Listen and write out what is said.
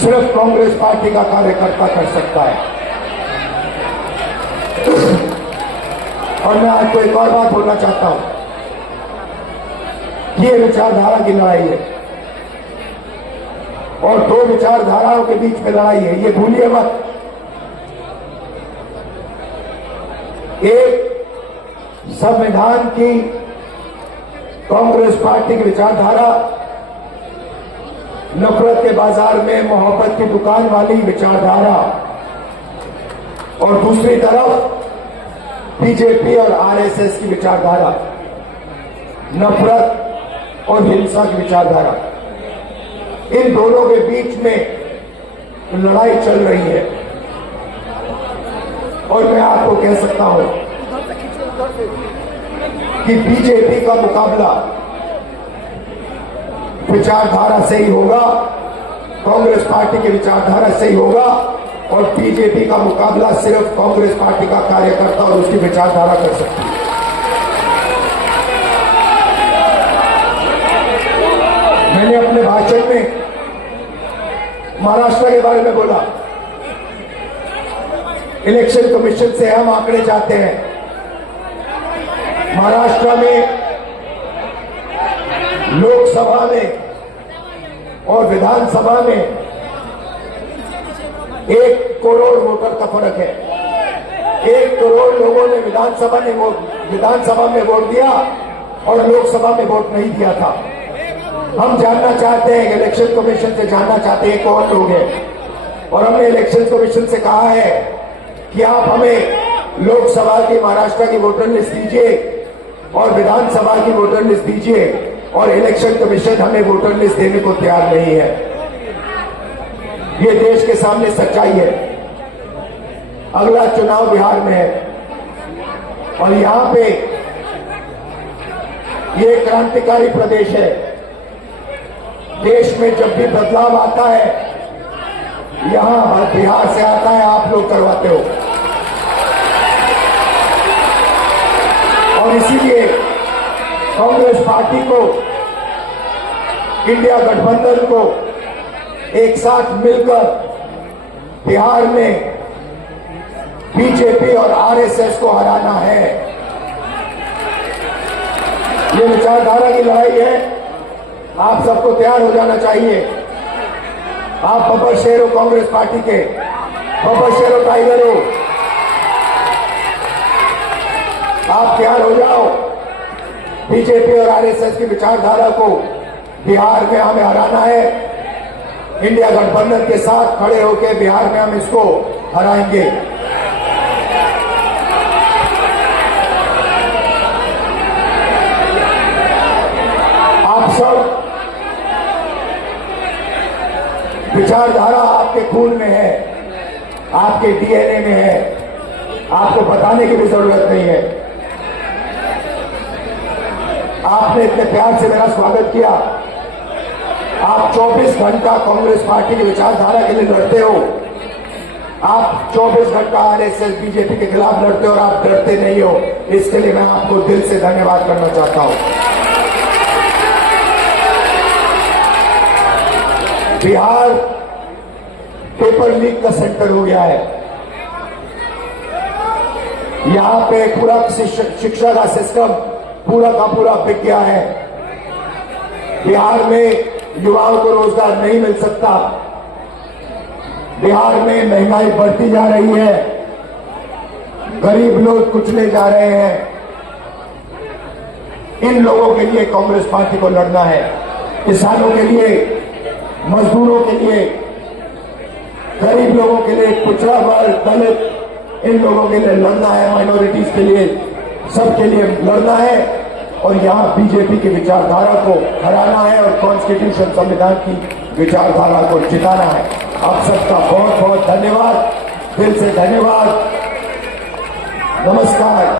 सिर्फ कांग्रेस पार्टी का कार्यकर्ता कर सकता है। और मैं आपको एक और बात बोलना चाहता हूं कि ये विचारधारा की लड़ाई है और दो विचारधाराओं के बीच में लड़ाई है, ये भूलिए मत। एक संविधान की कांग्रेस पार्टी की विचारधारा, नफरत के बाजार में मोहब्बत की दुकान वाली विचारधारा, और दूसरी तरफ बीजेपी और आरएसएस की विचारधारा, नफरत और हिंसा की विचारधारा। इन दोनों के बीच में लड़ाई चल रही है और मैं आपको कह सकता हूं कि बीजेपी का मुकाबला विचारधारा से ही होगा, कांग्रेस पार्टी की विचारधारा से ही होगा, और बीजेपी का मुकाबला सिर्फ कांग्रेस पार्टी का कार्यकर्ता और उसकी विचारधारा कर सकती है। मैंने अपने भाषण में महाराष्ट्र के बारे में बोला। इलेक्शन कमीशन से हम आंकड़े चाहते हैं। महाराष्ट्र में लोकसभा में और विधानसभा में 1 करोड़ वोटर का फर्क है। 1 करोड़ लोगों ने विधानसभा में वोट दिया और लोकसभा में वोट नहीं दिया था। हम जानना चाहते हैं, इलेक्शन कमीशन से जानना चाहते हैं कौन लोग हैं, और हमने इलेक्शन कमीशन से कहा है कि आप हमें लोकसभा की महाराष्ट्र की वोटर लिस्ट दीजिए और विधानसभा की वोटर लिस्ट दीजिए, और इलेक्शन कमीशन हमें वोटर लिस्ट देने को तैयार नहीं है। ये देश के सामने सच्चाई है। अगला चुनाव बिहार में है और यहां पे ये क्रांतिकारी प्रदेश है। देश में जब भी बदलाव आता है, यहां बिहार से आता है, आप लोग करवाते हो। और इसीलिए कांग्रेस पार्टी को, इंडिया गठबंधन को एक साथ मिलकर बिहार में बीजेपी और आरएसएस को हराना है। ये विचारधारा की लड़ाई है। आप सबको तैयार हो जाना चाहिए। आप बब्बर शेर हो कांग्रेस पार्टी के, बब्बर शेर हो, टाइगर हो। आप तैयार हो जाओ। बीजेपी और आरएसएस की विचारधारा को बिहार में हमें हराना है। इंडिया गठबंधन के साथ खड़े होकर बिहार में हम इसको हराएंगे। आप सब, विचारधारा आपके खून में है, आपके डीएनए में है, आपको बताने की भी जरूरत नहीं है। आपने इतने प्यार से मेरा स्वागत किया। आप 24 घंटा कांग्रेस पार्टी की विचारधारा के लिए लड़ते हो। आप 24 घंटा आरएसएस बीजेपी के खिलाफ लड़ते हो और आप डरते नहीं हो। इसके लिए मैं आपको दिल से धन्यवाद करना चाहता हूं। बिहार पेपर लीक का सेंटर हो गया है। यहां पे पूरा शिक्षा का सिस्टम पूरा का पूरा बिक गया है। बिहार में युवाओं को रोजगार नहीं मिल सकता। बिहार में महंगाई बढ़ती जा रही है। गरीब लोग कुचले जा रहे हैं। इन लोगों के लिए कांग्रेस पार्टी को लड़ना है। किसानों के लिए, मजदूरों के लिए, गरीब लोगों के लिए, पिछड़ा वर्ग, दलित, इन लोगों के लिए लड़ना है। माइनॉरिटीज के लिए, सबके लिए लड़ना है। और यहां बीजेपी की विचारधारा को हराना है और कॉन्स्टिट्यूशन, संविधान की विचारधारा को जिताना है। आप सबका बहुत बहुत धन्यवाद, दिल से धन्यवाद। नमस्कार।